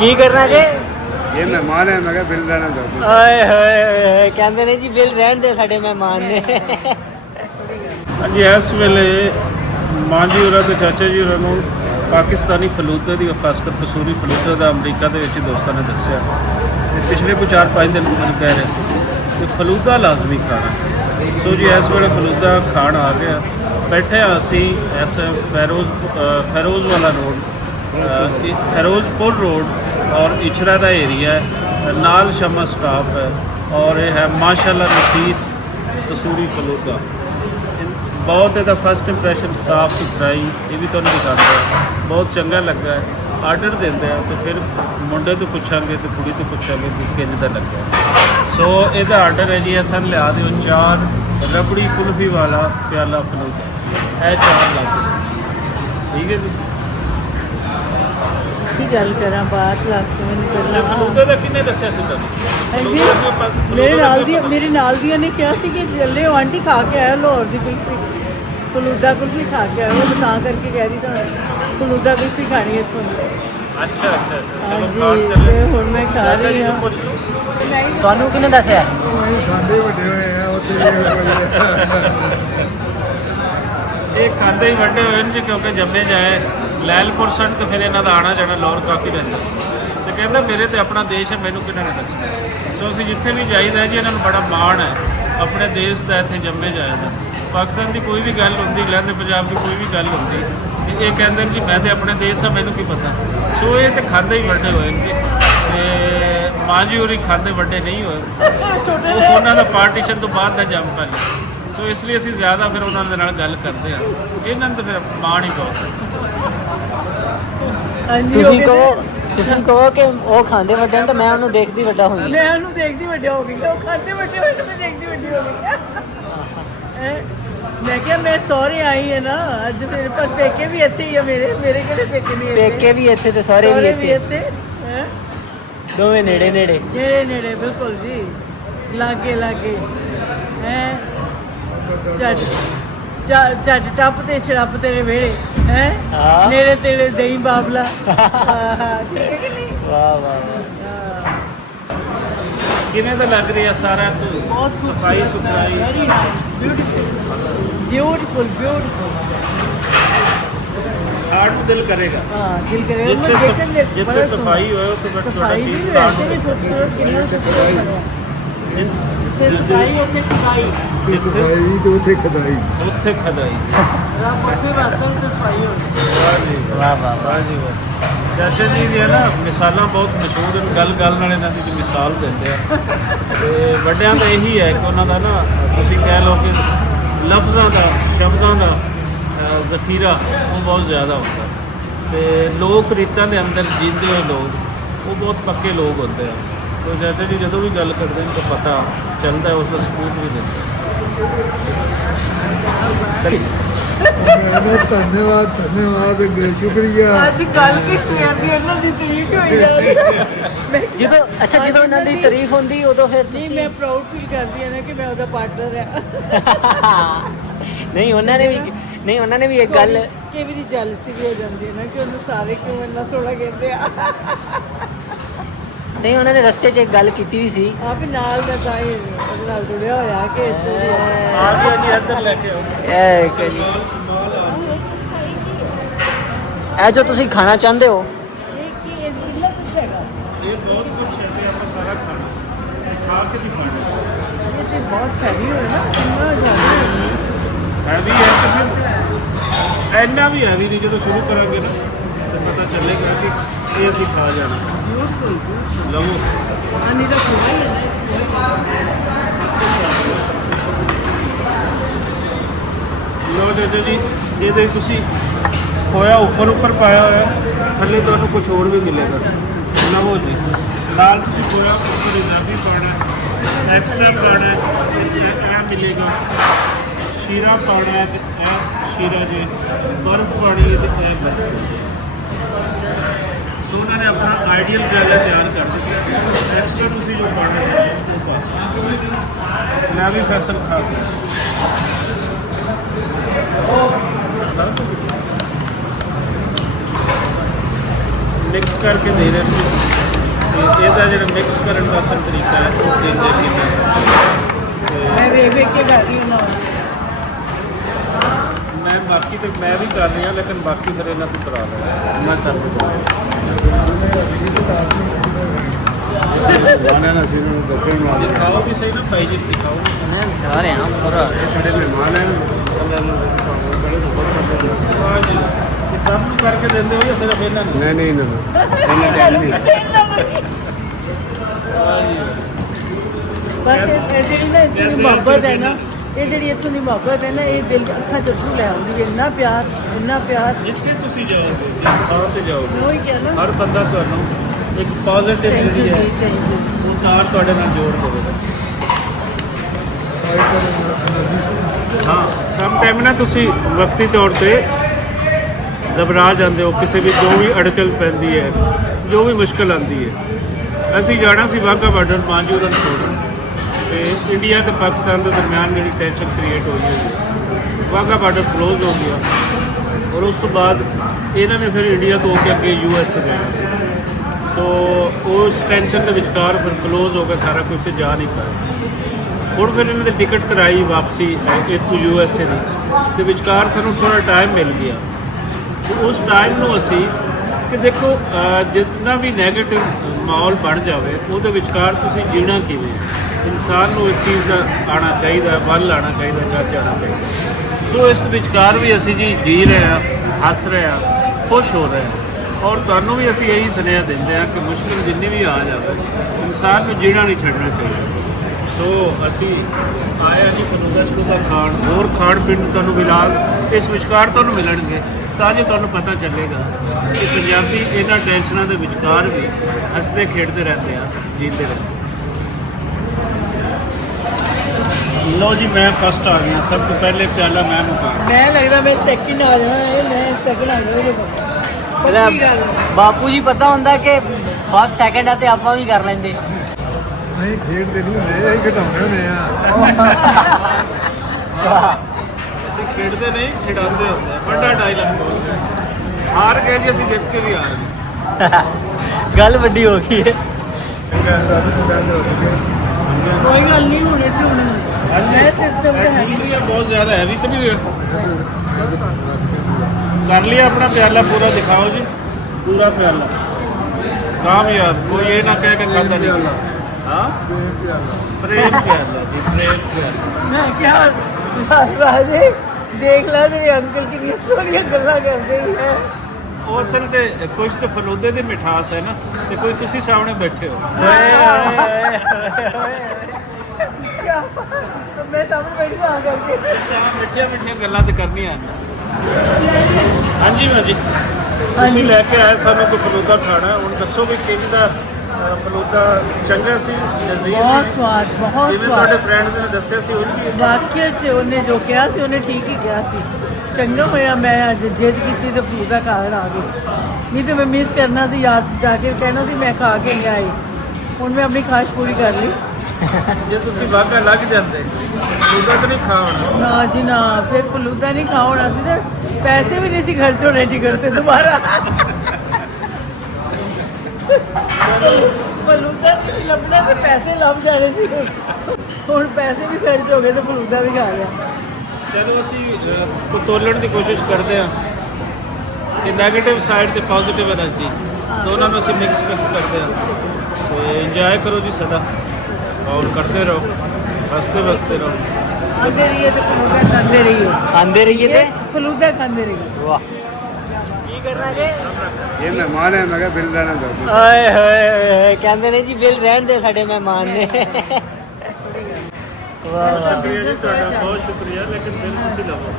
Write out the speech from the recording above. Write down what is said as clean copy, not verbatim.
ਕੀ ਕਰਨਾ ਜੇ? ਇਹ ਮਹਿਮਾਨ ਹੈ, ਮੈਂ ਕਿਹਾ ਬਿੱਲ ਲੈਣਾ ਦੋ। ਓਏ ਹੋਏ ਕਹਿੰਦੇ ਨੇ ਜੀ ਬਿੱਲ ਰਹਿਣ ਦੇ, ਸਾਡੇ ਮਹਿਮਾਨ ਨੇ। ਹਾਂਜੀ, ਇਸ ਵੇਲੇ ਮਾਂ ਜੀ ਹੋਰਾਂ ਤੇ ਚਾਚਾ ਜੀ ਹੋਰਾਂ ਨੂੰ ਪਾਕਿਸਤਾਨੀ ਫਲੂਦੇ ਦੀ, ਖਾਸ ਕਰ ਕਸੂਰੀ ਫਲੂਦਾ ਦਾ ਅਮਰੀਕਾ ਦੇ ਵਿੱਚ ਦੋਸਤਾਂ ਨੇ ਦੱਸਿਆ ਤੇ ਪਿਛਲੇ ਕੋਈ 4-5 ਦਿਨ ਮੈਨੂੰ ਕਹਿ ਰਹੇ ਸੀ ਕਿ ਫਲੂਦਾ ਲਾਜ਼ਮੀ ਖਾਣਾ। ਸੋ ਜੀ ਇਸ ਵੇਲੇ ਫਲੂਦਾ ਖਾਣ ਆ ਗਿਆ। ਬੈਠੇ ਹਾਂ ਅਸੀਂ ਇਸ ਫਿਰੋਜ਼ਵਾਲਾ ਰੋਡ, ਫਿਰੋਜ਼ਪੁਰ ਰੋਡ ਔਰ ਇਛੜਾ ਦਾ ਏਰੀਆ ਹੈ, ਨਾਲ ਸ਼ਮਾ ਸਟਾਪ ਹੈ ਔਰ ਇਹ ਹੈ ਮਾਸ਼ਾਅੱਲਾ ਨਫੀਸ ਕਸੂਰੀ ਫਲੂਦਾ। ਬਹੁਤ ਇਹਦਾ ਫਸਟ ਇੰਪ੍ਰੈਸ਼ਨ ਸਾਫ ਸੁਥਰਾਈ, ਇਹ ਵੀ ਤੁਹਾਨੂੰ ਦਿਖਾਉਂਦਾ ਬਹੁਤ ਚੰਗਾ ਲੱਗਾ ਹੈ। ਆਰਡਰ ਦਿੰਦੇ ਆ ਤੇ ਫਿਰ ਮੁੰਡੇ ਤੋਂ ਪੁੱਛਾਂਗੇ ਤੇ ਕੁੜੀ ਤੋਂ ਪੁੱਛਾਂਗੇ ਕਿ ਕਿੰਝ ਦਾ ਲੱਗਾ। ਸੋ ਇਹਦਾ ਆਰਡਰ ਹੈ ਜੀ, ਅਸਾਂ ਲਿਆ ਦਿਓ 4 ਰਬੜੀ ਕੁਲਫੀ ਵਾਲਾ ਪਿਆਲਾ ਫਲੂਦਾ। ਇਹ 4 ਲੱਗ ਠੀਕ ਹੈ ਜੀ। ਕੀ ਗੱਲ ਕਰਾਂ, ਬਾਤ ਲਾਸਟ में निकलना। ਫਲੂਦਾ ਦਾ ਕਿੰਨੇ ਦੱਸਿਆ ਸੀ ਤੁਹਾਨੂੰ? ਮੇਰੇ ਨਾਲ ਦੀਆਂ ਨੇ ਕਿਹਾ ਸੀ ਕਿ ਚੱਲੇ ਆਂਟੀ ਖਾ ਕੇ ਆਇਆ ਲਾਹੌਰ ਦੀ ਕੁਲਫੀ, ਫਲੂਦਾ ਕੁਲਫੀ ਖਾ ਕੇ ਆਇਆ। ਉਹ ਤਾਂ ਕਰਕੇ ਕਹਿ ਰਹੀ ਸੀ ਫਲੂਦਾ ਕੁਲਫੀ ਖਾਣੀ ਇੱਥੋਂ ਦੀ। ਅੱਛਾ ਅੱਛਾ ਚਲੋ ਖਾਣ ਹਾਂਜੀ, ਚੱਲੇ। ਤੇ ਹੁਣ ਮੈਂ ਖਾ ਰਹੀ ਹਾਂ। ਪੁੱਛ ਲਓ। ਤੁਹਾਨੂੰ ਕਿਹਨੇ ਦੱਸਿਆ? ਖਾਂਦੇ ਵੱਡੇ ਹੋਏ ਆ ਉੱਥੇ ਇਹ ਖਾਂਦੇ ਹੀ ਵੱਡੇ ਹੋਏ ਨੇ ਜੀ, ਕਿਉਂਕਿ ਜੰਮੇ ਜਾਏ ਲੈਲਪੁਰ ਸਨ ਤੇ ਫਿਰ ਇਹਨਾਂ ਦਾ ਆਣਾ ਜਾਣਾ ਲਾਹੌਰ ਕਾਫੀ ਰਹਿੰਦਾ ਤੇ ਕਹਿੰਦਾ ਮੇਰੇ ਤੇ ਆਪਣਾ ਦੇਸ਼ ਹੈ, ਮੈਨੂੰ ਕਿਹਨਾਂ ਨੇ ਦੱਸਿਆ। ਸੋ ਅਸੀਂ ਜਿੱਥੇ ਵੀ ਜਾਈਦਾ ਜੀ ਇਹਨਾਂ ਨੂੰ ਬੜਾ ਮਾਣ ਹੈ ਆਪਣੇ ਦੇਸ਼ ਦਾ, ਇੱਥੇ ਜੰਮੇ ਜਾਇਦਾ। ਪਾਕਿਸਤਾਨ ਦੀ ਕੋਈ ਵੀ ਗੱਲ ਹੁੰਦੀ, ਲਹਿੰਦੇ ਪੰਜਾਬ ਦੀ ਕੋਈ ਵੀ ਗੱਲ ਹੁੰਦੀ, ਇਹ ਕਹਿੰਦੇ ਨੇ ਜੀ ਮੈਂ ਤੇ ਆਪਣੇ ਦੇਸ਼ ਆ, ਮੈਨੂੰ ਕੀ ਪਤਾ। ਸੋ ਇਹ ਤੇ ਖਾਂਦੇ ਹੀ ਵੱਡੇ ਹੋਏ ਨੇ ਜੀ। ਤੇ ਮਾਂ ਜੀ ਹੋਰੀ ਖਾਂਦੇ ਵੱਡੇ ਨਹੀਂ ਹੋਏ, ਉਹ ਉਹਨਾਂ ਦਾ ਪਾਰਟੀਸ਼ਨ ਤੋਂ ਬਾਅਦ ਦਾ ਜੰਮ ਪਹਿਲੇ। ਸੋ ਇਸ ਲਈ ਅਸੀਂ ਜ਼ਿਆਦਾ ਫਿਰ ਉਹਨਾਂ ਦੇ ਨਾਲ ਗੱਲ ਕਰਦੇ ਹਾਂ। ਇਹਨਾਂ ਨੂੰ ਤਾਂ ਫਿਰ ਮਾਣ ਹੀ ਬਹੁਤ ਹੈ। ਹਾਂਜੀ, ਤੁਸੀਂ ਕਹੋ ਕਿ ਉਹ ਖਾਂਦੇ ਵੱਡੇ ਨੇ ਤਾਂ ਮੈਂ ਉਹਨੂੰ ਦੇਖਦੀ ਵੱਡਾ ਹੋਈ। ਮੈਂ ਉਹਨੂੰ ਦੇਖਦੀ ਵੱਡਾ ਹੋ ਗਈ, ਉਹ ਖਾਂਦੇ ਵੱਡੇ ਹੋਏ ਤੇ ਮੈਂ ਦੇਖਦੀ ਵੱਡੀ ਹੋ ਗਈ। ਮੈਂ ਕਿਹਾ ਮੈਂ ਸਹੁਰੇ ਆਈ ਹੈ ਨਾ ਅੱਜ, ਮੇਰੇ ਪਰ ਪੇਕੇ ਵੀ ਇੱਥੇ ਹੀ ਆ। ਮੇਰੇ ਕਿਹੜੇ ਪੇਕੇ ਨਹੀਂ? ਪੇਕੇ ਵੀ ਇੱਥੇ ਤੇ ਸਹੁਰੇ ਵੀ ਇੱਥੇ, ਹੈ ਦੋਵੇਂ ਨੇੜੇ ਨੇੜੇ ਨੇੜੇ ਬਿਲਕੁਲ ਜੀ, ਲਾਗੇ ਹੈ। ਝੱਟ ਟੱਪ ਤੇ ਛੜੱਪ ਤੇਰੇ ਵਿਹੜੇ ਹੈ, ਹਾਂ। ਨੇੜੇ ਤੇੜੇ ਦਹੀਂ ਬਾਬਲਾ। ਠੀਕ ਹੈ ਕਿ ਨਹੀਂ? ਵਾਹ ਵਾਹ। ਕਿਵੇਂ ਦਾ ਲੱਗ ਰਿਹਾ ਸਾਰਾ ਤੂੰ? ਬਹੁਤ ਸਫਾਈ ਸੁਥਰਾਈ, ਵੈਰੀ ਨਾਈਸ, ਬਿਊਟੀਫੁਲ। ਖਾਣ ਨੂੰ ਦਿਲ ਕਰੇਗਾ। ਹਾਂ, ਦਿਲ ਕਰੇ ਜਿੱਥੇ ਸਫਾਈ ਹੋਏ ਉੱਥੇ ਫਿਰ ਤੁਹਾਡਾ ਸਫਾਈ ਵੀ ਚੀਜ਼ ਵੈਸੇ ਵੀ ਖੂਬਸੂਰਤ, ਕਿੰਨਾ ਖੂਬਸੂਰਤ ਬਣਿਆ। ਜਿੱਥੇ ਸਫਾਈ ਉੱਥੇ ਖੁਦਾਈ, ਸਫਾਈ ਤੇ ਉੱਥੇ ਖਦਾਈ। ਉੱਥੇ ਖਦਾਈ। ਰੱਬ ਉੱਥੇ ਵਸਦਾ ਜਿੱਥੇ ਸਫਾਈ ਹੋਵੇ। ਵਾਹ ਵਾਹ ਵਾਹ ਜੀ ਵਾਹ। ਚਾਚਾ ਜੀ ਦੀਆਂ ਨਾ ਮਿਸਾਲਾਂ ਬਹੁਤ ਮਸ਼ਹੂਰ ਹਨ, ਗੱਲ ਨਾਲ ਇਹਨਾਂ ਦੀ ਮਿਸਾਲ ਦਿੰਦੇ ਆ। ਤੇ ਵੱਡਿਆਂ ਦਾ ਇਹੀ ਹੈ ਕਿ ਉਹਨਾਂ ਦਾ ਨਾ, ਤੁਸੀਂ ਕਹਿ ਲਓ ਕਿ ਲਫ਼ਜ਼ਾਂ ਦਾ, ਸ਼ਬਦਾਂ ਦਾ ਜ਼ਖੀਰਾ ਉਹ ਬਹੁਤ ਜ਼ਿਆਦਾ ਹੁੰਦਾ। ਤੇ ਲੋਕ ਰੀਤਾਂ ਦੇ ਅੰਦਰ ਜੀਂਦੇ ਹੋਏ ਲੋਕ, ਉਹ ਬਹੁਤ ਪੱਕੇ ਲੋਕ ਹੁੰਦੇ ਆ। ਸੋ ਚਾਚਾ ਜੀ ਜਦੋਂ ਵੀ ਗੱਲ ਕਰਦੇ ਨੇ ਤਾਂ ਪਤਾ ਚੱਲਦਾ, ਉਸ ਦਾ ਸਬੂਤ ਵੀ ਦਿੰਦੇ। ਧੰਨਵਾਦ ਸ਼ੁਕਰੀਆ। ਅੱਜ ਕੱਲ ਕੀ ਸਵੇਰ ਦੀ ਇਹਨਾਂ ਦੀ ਤਾਰੀਫ ਹੋਈ ਜਾ ਰਹੀ ਹੈ। ਜਦੋਂ ਇਹਨਾਂ ਦੀ ਤਾਰੀਫ ਹੁੰਦੀ ਉਦੋਂ ਫਿਰ ਨਹੀਂ, ਮੈਂ ਪ੍ਰਾਊਡ ਫੀਲ ਕਰਦੀ ਹਾਂ ਨਾ ਕਿ ਮੈਂ ਉਹਦਾ ਪਾਰਟਨਰ ਹਾਂ। ਨਹੀਂ ਉਹਨਾਂ ਨੇ ਵੀ ਇੱਕ ਗੱਲ, ਕਈ ਵਾਰੀ ਜੈਲਸੀ ਵੀ ਹੋ ਜਾਂਦੀ ਹੈ ਨਾ ਕਿ ਉਹਨੂੰ ਸਾਰੇ ਕਿਉਂ ਇੰਨਾ ਸੋਹਣਾ ਕਹਿੰਦੇ ਆ। ਨਹੀਂ ਉਹਨਾਂ ਨੇ ਰਸਤੇ 'ਚ ਇੱਕ ਗੱਲ ਕੀਤੀ ਵੀ ਸੀ। ਆ ਵੀ ਨਾਲ ਮੈਂ ਤਾਂ ਹੀ ਉਹਦੇ ਨਾਲ ਜੁੜਿਆ ਹੋਇਆ ਕਿ ਇਸ ਆ ਗਿਆ ਜੀ, ਇੱਧਰ ਲੈ ਕੇ ਆਓ। ਇਹ ਜੋ ਤੁਸੀਂ ਖਾਣਾ ਚਾਹੁੰਦੇ ਹੋ, ਇਹ ਕਿੰਨਾ ਕੁਝ ਹੈਗਾ। ਇਹ ਬਹੁਤ ਕੁਛ ਹੈ ਤੇ ਆਪਾਂ ਸਾਰਾ ਖਾਣਾ ਖਾ ਕੇ ਦਿਖਾਣਾ। ਇਹ ਤੇ ਬਹੁਤ ਹੈਵੀ ਹੋਇਆ ਨਾ, ਇੰਨਾ ਜ਼ਿਆਦਾ ਹੈਵੀ ਹੈ ਤੇ ਫਿਰ ਇੰਨਾ ਵੀ ਹੈਵੀ ਨਹੀਂ। ਜਦੋਂ ਸ਼ੁਰੂ ਕਰਾਂਗੇ ਨਾ ਤਾਂ ਪਤਾ ਚੱਲੇਗਾ ਕਿ ਇਹ ਅਸੀਂ ਖਾ ਜਾਣਾ। ਬਿਊਟੀਫੁਲ ਲਵੋ ਅਨੀ ਦਾ ਖੁਆਈ ਹੈ ਨਾ। ਲਓ ਚਾਚਾ ਜੀ, ਇਹਦੇ ਤੁਸੀਂ ਖੋਇਆ ਉੱਪਰ ਪਾਇਆ ਹੋਇਆ, ਥੱਲੇ ਤੁਹਾਨੂੰ ਕੁਝ ਹੋਰ ਵੀ ਮਿਲੇਗਾ। ਲਵੋ ਜੀ, ਨਾਲ ਤੁਸੀਂ ਖੋਇਆ ਉੱਪਰ ਇਜ਼ਾਫੀ ਪਾਉਣਾ, ਐਕਸਟਰਾ ਪਾਉਣਾ, ਇਹ ਮਿਲੇਗਾ। ਸ਼ੀਰਾ ਪਾਉਣਾ ਹੈ ਤੇ ਇਹ ਸ਼ੀਰਾ ਜੀ, ਬਰਫ ਪਾਉਣੀ ਹੈ ਤੇ ਇਹ ਬਰਫ। ਸੋ ਉਹਨਾਂ ਨੇ ਆਪਣਾ ਆਈਡੀਅਲ ਗੈਲਾ ਤਿਆਰ ਕਰ ਦਿੱਤਾ। ਐਕਸਟਰਾ ਤੁਸੀਂ ਜੋ ਪਾਉਣਾ ਹੈ ਉਹ ਪਾ ਸਕਦੇ। ਮੈਂ ਵੀ ਫੈਸਲ ਖਾ ਕੇ ਮਿਕਸ करके दे रहे हैं। ਤੇ ਇਹਦਾ ਜਿਹੜਾ ਮਿਕਸ ਕਰਨ ਦਾ ਅਸਲ ਤਰੀਕਾ ਹੈ ਉਹ ਕਿੰਨੇ ਕਿੰਨੇ ਮੈਂ ਵੇਖ ਕੇ ਕਰ ਰਹੀ ਹਾਂ ਮੈਂ ਬਾਕੀ ਤੇ ਮੈਂ ਵੀ ਕਰ ਰਿਹਾ ਲੇਕਿਨ ਬਾਕੀ ਮੇਰੇ ਨਾਲ ਤੂੰ ਕਰਾ ਲੈ ਮੈਂ ਕਰ ਦੂੰਗਾ ਮਾਨਾ ਨਾ ਸਿਰ ਨੂੰ ਦੱਸੇ ਹੀ ਮਾਰ ਦਿਖਾਓ ਵੀ ਸਹੀ ਨਾ ਭਾਈ ਜੀ ਦਿਖਾਓ ਮੈਂ ਦਿਖਾ ਰਿਹਾ ਪੂਰਾ ਜਿਹੜੇ ਮਹਿਮਾਨ ਹੈ ਹਾਂ ਜੀ ਇਹ ਸਭ ਨੂੰ ਕਰਕੇ ਦਿੰਦੇ ਹੋ ਜਾਂ ਸਿਰਫ ਇਹਨਾਂ ਨੂੰ ਨਹੀਂ ਇਹਨਾਂ ਟਾਈਮ ਨਹੀਂ ਹਾਂ ਜੀ ਬਸ ਇਹ ਜਿਹੜੀ ਨਾ ਇੱਥੋਂ ਦੀ ਮੁਹੱਬਤ ਹੈ ਨਾ ਇਹ ਜਿਹੜੀ ਇੱਥੋਂ ਦੀ ਮੁਹੱਬਤ ਹੈ ਨਾ ਇਹ ਦਿਲ ਅੱਖਾਂ ਚ ਅੱਥਰੂ ਲੈ ਆਉਂਦੀ ਹੈ ਇੰਨਾ ਪਿਆਰ ਜਿੱਥੇ ਤੁਸੀਂ ਜਾਓਗੇ ਜਿਸ ਥਾਂ ਤੇ ਜਾਓਗੇ ਉਹੀ ਕਿਹਾ ਨਾ ਹਰ ਬੰਦਾ ਤੁਹਾਨੂੰ ਇੱਕ ਪੋਜ਼ਿਟਿਵ ਜਿਹੜੀ ਹੈ ਉਹ ਤਾਰ ਤੁਹਾਡੇ ਨਾਲ ਜੋੜ ਦੇਵੇਗਾ ਹਾਂ ਸਮ ਟਾਈਮ ਨਾ ਤੁਸੀਂ ਵਕਤੀ ਤੌਰ ਤੇ ਘਬਰਾ ਜਾਂਦੇ ਹੋ ਕਿਸੇ ਵੀ ਜੋ ਵੀ ਅੜਚਲ ਪੈਂਦੀ ਹੈ ਜੋ ਵੀ ਮੁਸ਼ਕਲ ਆਉਂਦੀ ਹੈ ਅਸੀਂ ਜਾਣਾ ਸੀ ਵਾਹਗਾ ਬਾਰਡਰ ਮਾਂਜੂ ਦਾ ਛੋੜਨ ਤੇ ਇੰਡੀਆ ਤੇ ਪਾਕਿਸਤਾਨ ਦੇ ਦਰਮਿਆਨ ਜਿਹੜੀ ਟੈਂਸ਼ਨ ਕ੍ਰੀਏਟ ਹੋਈ ਹੈ ਵਾਹਗਾ ਬਾਰਡਰ ਕਲੋਜ਼ ਹੋ ਗਿਆ ਔਰ ਉਸ ਤੋਂ ਬਾਅਦ ਇਹਨਾਂ ਨੇ ਫਿਰ ਇੰਡੀਆ ਤੋਂ ਹੋ ਕੇ ਅੱਗੇ USA ਜਾਣਾ ਸੀ ਸੋ ਉਸ ਟੈਂਸ਼ਨ ਦੇ ਵਿਚਕਾਰ ਫਿਰ ਕਲੋਜ਼ ਹੋ ਗਿਆ ਸਾਰਾ ਕੁਝ ਤੇ ਜਾ ਨਹੀਂ ਪਾਇਆ ਹੁਣ ਫਿਰ ਇਹਨਾਂ ਦੀ ਟਿਕਟ ਕਰਾਈ ਵਾਪਸੀ ਇੱਥੋਂ USA ਦੀ ਤੇ ਵਿਚਕਾਰ ਸਾਨੂੰ ਥੋੜਾ ਟਾਈਮ ਮਿਲ ਗਿਆ ਉਸ ਟਾਈਮ ਨੂੰ ਅਸੀਂ ਕਿ ਦੇਖੋ ਜਿੰਨਾ ਵੀ ਨੈਗੇਟਿਵ ਮਾਹੌਲ ਬਣ ਜਾਵੇ ਉਹਦੇ ਵਿਚਕਾਰ ਤੁਸੀਂ ਜੀਣਾ ਕਿਵੇਂ ਇਨਸਾਨ ਨੂੰ ਇਸ ਚੀਜ਼ ਦਾ ਆਉਣਾ ਚਾਹੀਦਾ ਵੱਲ ਆਉਣਾ ਚਾਹੀਦਾ ਚੱਜ ਆਉਣਾ ਚਾਹੀਦਾ ਸੋ ਇਸ ਵਿਚਕਾਰ ਵੀ ਅਸੀਂ ਜੀ ਰਹੇ ਹਾਂ ਹੱਸ ਰਹੇ ਹਾਂ ਖੁਸ਼ ਹੋ ਰਹੇ ਹਾਂ ਔਰ ਤੁਹਾਨੂੰ ਵੀ ਅਸੀਂ ਇਹੀ ਸੁਨੇਹਾ ਦਿੰਦੇ ਹਾਂ ਕਿ ਮੁਸ਼ਕਿਲ ਜਿੰਨੀ ਵੀ ਆ ਜਾਵੇ ਇਨਸਾਨ ਨੂੰ ਜੀਣਾ ਨਹੀਂ ਛੱਡਣਾ ਚਾਹੀਦਾ ਸੋ ਅਸੀਂ ਆਇਆ ਜੀ ਫਲੂਦਾ ਸ਼ਲੂਦਾ ਖਾਣ ਹੋਰ ਖਾਣ ਪੀਣ ਨੂੰ ਤੁਹਾਨੂੰ ਮਿਲਾਲ ਇਸ ਵਿਚਕਾਰ ਤੁਹਾਨੂੰ ਮਿਲਣਗੇ ਤਾਂ ਜੋ ਤੁਹਾਨੂੰ ਪਤਾ ਚੱਲੇਗਾ ਕਿ ਪੰਜਾਬੀ ਇਹਨਾਂ ਟੈਨਸ਼ਨਾਂ ਦੇ ਵਿਚਕਾਰ ਵੀ ਹੱਸਦੇ ਖੇਡਦੇ ਰਹਿੰਦੇ ਆ ਜੀਂਦੇ ਰਹਿੰਦੇ ਲੋ ਜੀ ਮੈਂ ਫਸਟ ਆ ਗਿਆ ਸਭ ਤੋਂ ਪਹਿਲੇ ਪਿਆਲਾ ਮੈਂ ਮੁਕਾ ਮੈਂ ਲੱਗਦਾ ਮੈਂ ਸੈਕਿੰਡ ਆ ਜਾਣਾ ਮੈਂ ਸੈਕਿੰਡ ਆ ਜਾਣਾ ਬਾਪੂ ਜੀ ਪਤਾ ਹੁੰਦਾ ਕਿ ਫਸਟ ਸੈਕਿੰਡ ਆ ਤੇ ਆਪਾਂ ਵੀ ਕਰ ਲੈਂਦੇ ਨਹੀਂ ਖੇਡਦੇ ਨਹੀਂ ਹੁੰਦੇ ਅਸੀਂ ਘਟਾਉਂਦੇ ਹੁੰਦੇ ਆ ਅਸੀਂ ਖੇਡਦੇ ਨਹੀਂ ਖਿਡਾਉਂਦੇ ਹੁੰਦੇ ਆ ਵੱਡਾ ਡਾਇਲੌਗ ਬੋਲਦੇ ਆ। ਹਾਰ ਗਏ ਜੀ ਅਸੀਂ ਜਿੱਤ ਕੇ ਵੀ ਹਾਰ ਗਏ ਗੱਲ ਵੱਡੀ ਹੋ ਗਈ ਹੈ ਕੋਈ ਗੱਲ ਨਹੀਂ ਹੁਣ ਇੱਥੇ ਹੁਣ ਇਹ ਸਿਸਟਮ ਤੇ ਹੈ ਠੀਕ ਹੈ ਬਹੁਤ ਜ਼ਿਆਦਾ ਹੈਵੀ ਤਾਂ ਨਹੀਂ ਹੋਇਆ ਕਰ ਲਿਆ ਆਪਣਾ ਪਿਆਲਾ ਪੂਰਾ ਦਿਖਾਓ ਜੀ ਪੂਰਾ ਪਿਆਲਾ ਕਾਮਯਾਬ ਕੋਈ ਇਹ ਨਾ ਕਹੇ ਕਿ ਖਾਂਦਾ ਨਹੀਂ ਹਾਂ ਪ੍ਰੇਮ ਪਿਆਲਾ ਜੀ ਪ੍ਰੇਮ ਪਿਆਲਾ ਮੈਂ ਕਿਹਾ ਰਾਜੇ ਦੇਖ ਲੈ ਤੇਰੇ ਅੰਕਲ ਕਿੰਨੀਆਂ ਸੋਹਣੀਆਂ ਗੱਲਾਂ ਕਰਦੇ ਹੈ ਉਹ ਅਸਲ ਤੇ ਕੁਝ ਤੇ ਫਲੂਦੇ ਦੀ ਮਿਠਾਸ ਹੈ ਨਾ ਤੇ ਕੋਈ ਤੁਸੀਂ ਸਾਹਮਣੇ ਬੈਠੇ ਹੋ ਮੈਂ ਸਾਹਮਣੇ ਬੈਠੀ ਆ ਕਰਕੇ ਮਿੱਠੀਆਂ ਮਿੱਠੀਆਂ ਗੱਲਾਂ ਤੇ ਕਰਨੀਆਂ ਹਾਂਜੀ ਭਾਜੀ ਤੁਸੀਂ ਲੈ ਕੇ ਆਏ ਸਾਨੂੰ ਕੋਈ ਫਲੂਦਾ ਖਾਣਾ ਹੁਣ ਦੱਸੋ ਵੀ ਕਿੰਝ ਦਾ ਫਲੂਦਾ ਚੰਗਾ ਸੀ ਲਜ਼ੀਜ਼ ਬਹੁਤ ਸੀ ਸਵਾਦ ਬਹੁਤ ਜਿਵੇਂ ਤੁਹਾਡੇ ਸਵਾਦ ਫਰੈਂਡਸ ਨੇ ਦੱਸਿਆ ਸੀ ਉਹ ਵੀ ਵਾਕਿਆ ਚ ਉਹਨੇ ਜੋ ਕਿਹਾ ਸੀ ਉਹਨੇ ਠੀਕ ਹੀ ਕਿਹਾ ਸੀ ਚੰਗਾ ਹੋਇਆ ਮੈਂ ਅੱਜ ਜਿੱਦ ਕੀਤੀ ਤੇ ਫੂਡ ਦਾ ਘਰ ਆ ਗਈ ਨਹੀਂ ਤੇ ਮੈਂ ਮਿਸ ਕਰਨਾ ਸੀ ਯਾਦ ਜਾ ਕੇ ਕਹਿਣਾ ਸੀ ਮੈਂ ਖਾ ਕੇ ਨਹੀਂ ਆਈ ਹੁਣ ਮੈਂ ਆਪਣੀ ਖਾਸ਼ ਪੂਰੀ ਕਰ ਲਈ ਜੇ ਤੁਸੀਂ ਵਾਗਾ ਲੱਗ ਜਾਂਦੇ ਫਲੂਦਾ ਤਾਂ ਨਹੀਂ ਖਾਣਾ ਨਾ ਜੀ ਨਾ ਫਿਰ ਫਲੂਦਾ ਨਹੀਂ ਖਾਉਣਾ ਸੀ ਤੇ ਪੈਸੇ ਵੀ ਨਹੀਂ ਸੀ ਖਰਚ ਹੋਣੇ ਟਿਕਟ ਤੇ ਦੁਬਾਰਾ ਫਲੂਦਾ ਨਹੀਂ ਲੱਭਣਾ ਤੇ ਪੈਸੇ ਲੱਭ ਜਾਣੇ ਸੀ ਹੁਣ ਪੈਸੇ ਵੀ ਖਰਚ ਹੋ ਗਏ ਤੇ ਫਲੂਦਾ ਵੀ ਖਾ ਲਿਆ ਚਲੋ ਅਸੀਂ ਤੋਲਣ ਦੀ ਕੋਸ਼ਿਸ਼ ਕਰਦੇ ਹਾਂ ਕਿ ਨੈਗੇਟਿਵ ਸਾਈਡ ਤੇ ਪੋਜ਼ਿਟਿਵ એનર્ਜੀ ਦੋਨਾਂ ਨੂੰ ਅਸੀਂ ਮਿਕਸ ਕਰਦੇ ਹਾਂ ਤੇ ਇੰਜੋਏ ਕਰੋ ਜੀ ਸਦਾ ਔਰ ਕਰਦੇ ਰਹੋ ਹੱਸਦੇ ਵਸਦੇ ਰਹੋ ਆਂਦੇ ਰਹੀਏ ਤੇ ਫਲੂਦਾ ਖਾਂਦੇ ਰਹੀਏ ਆਂਦੇ ਰਹੀਏ ਤੇ ਫਲੂਦਾ ਖਾਂਦੇ ਰਹੀਏ ਵਾਹ ਕੀ ਕਰਨਾ ਜੇ ਇਹ ਮਹਿਮਾਨ ਹੈ ਮੈਂ ਕਿਹਾ ਬਿੱਲ ਲੈਣਾ ਦੋ ਓਏ ਹੋਏ ਕਹਿੰਦੇ ਨੇ ਜੀ ਬਿੱਲ ਰਹਿਣ ਦੇ ਸਾਡੇ ਮਹਿਮਾਨ ਨੇ ਵਾਹ ਸ਼ੁਕਰੀਆ ਜੀ ਤੁਹਾਡਾ ਬਹੁਤ ਸ਼ੁਕਰੀਆ ਲੇਕਿਨ ਬਿੱਲ ਤੁਸੀਂ ਲਵੋ